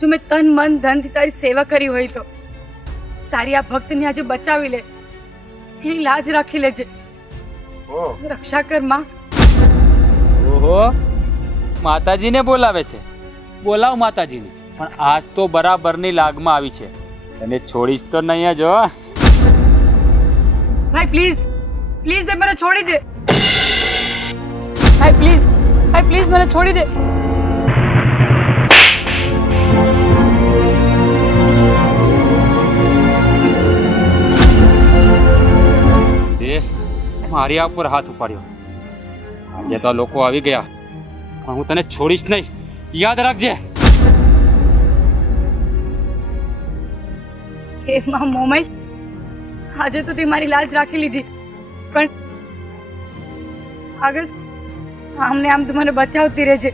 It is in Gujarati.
જો મેં તન મન ધનથી તારી સેવા કરી હોય તો. તારી આ ભક્તને આજે બચાવી લે. એની લાજ રાખી લેજે. રક્ષા કરમાં. ઓહો. માતાજીને બોલાવે છે. બોલાવ માતાજીને. પણ આજ તો બરાબરની લાગમાં આવી છે. અને છોડીશ તો નહીં જ હો. ભાઈ પ્લીઝ પ્લીઝ મને છોડી દે. ભાઈ પ્લીઝ ભાઈ પ્લીઝ મને છોડી દે. મારી આ ઉપર હાથ ઉપાડ્યો. આજે તો લોકો આવી ગયા, પણ હું તને છોડીશ નહીં. યાદ રાખજે. હે માં આજે તો તે મારી લાજ રાખી લીધી, પણ આગળ આમને આમ તું મને બચાવતી રહેજે.